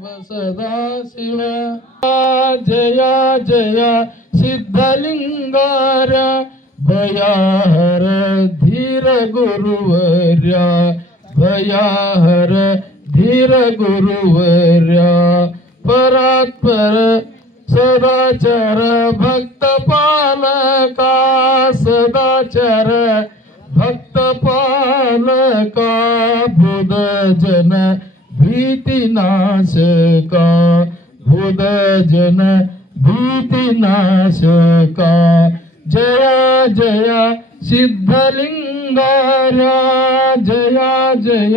सदा शिव जय जय सिद्धलिंगार भयाहर धीर गुरुवर्या भयाहर धीर गुरुवर्या परात्पर सदाचार भक्त पालका सदाचार भक्त पालका बुध जन भीति नाशका बुध जन भीति नाशका जय जय सिद्धलिंगार्या जय जय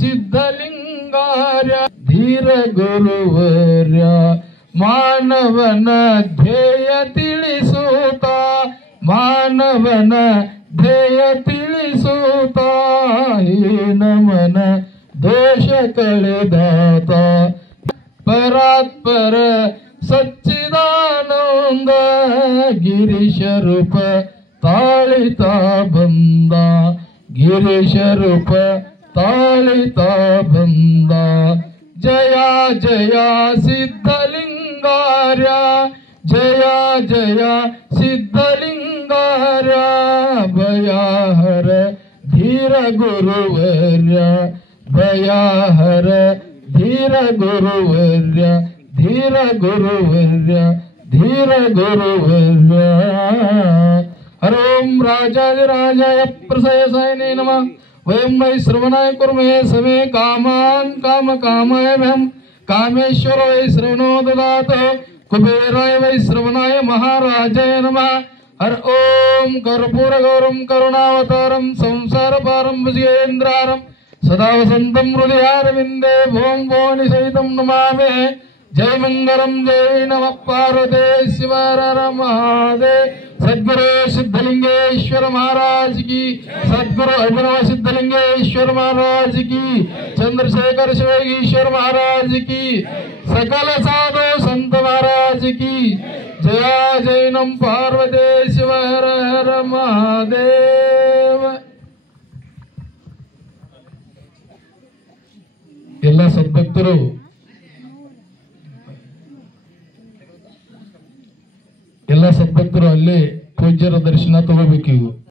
सिद्धलिंगार्या धीर गुरुवर्या मानवन ध्येय ತಿಳಿಸುತ್ತಾ ಮಾನವನ ಧ್ಯೇಯ ತಿಳಿಸುತ್ತಾ ನಮನ ದೋಷ ಕಳೆದಾತ ಪರಾತ್ಪರ ಸಚ್ಚಿದಾನಂದ ಗಿರೀಶ ರೂಪ ತಾಳಿತಾ ಬಂದ ಗಿರೀಶ ರೂಪ ತಾಳಿತಾ ಬಂದ जय जय सिद्धलिंगार्या जय जय सिद्धलिंगार्या भयाहर धीर गुरुवर्या भयाहर धीर गुरुवर्या धीर गुरुवर्या धीर गुरुवर्या हर ओम राजाधिराजाय प्रसयसाय नमः वयं वै श्रवणाय कुर्महे समे कामान् काम कामाय वयं कामेश्वर वै श्रवणो ददातु कुबेराय वै श्रवणाय महाराजाय नमः हर ओम कर्पूर गौरम करुणावतारम संसार पारम विजयेन्द्रारम सदा वसंतम हृदयारविंदे भुवं भुवनि सहितं नमामि जय मंगलम जय नमः पार्वती शिव हर हर महादेव सद्गुरु सिद्धलिंगेश्वर महाराज की सद्गुरु अभिनव सिद्धलिंगेश्वर महाराज की चंद्रशेखर शिवगीश्वर महाराज की सकल साधु संत महाराज की जय जय नम पार्वती शिव हर हर महादेव ಎಲ್ಲ ಸದ್ಭಕ್ತರು ಎಲ್ಲ ಸದ್ಭಕ್ತರು ಅಲ್ಲಿ ಪೂಜ್ಯರ ದರ್ಶನ ತಗೋಬೇಕು.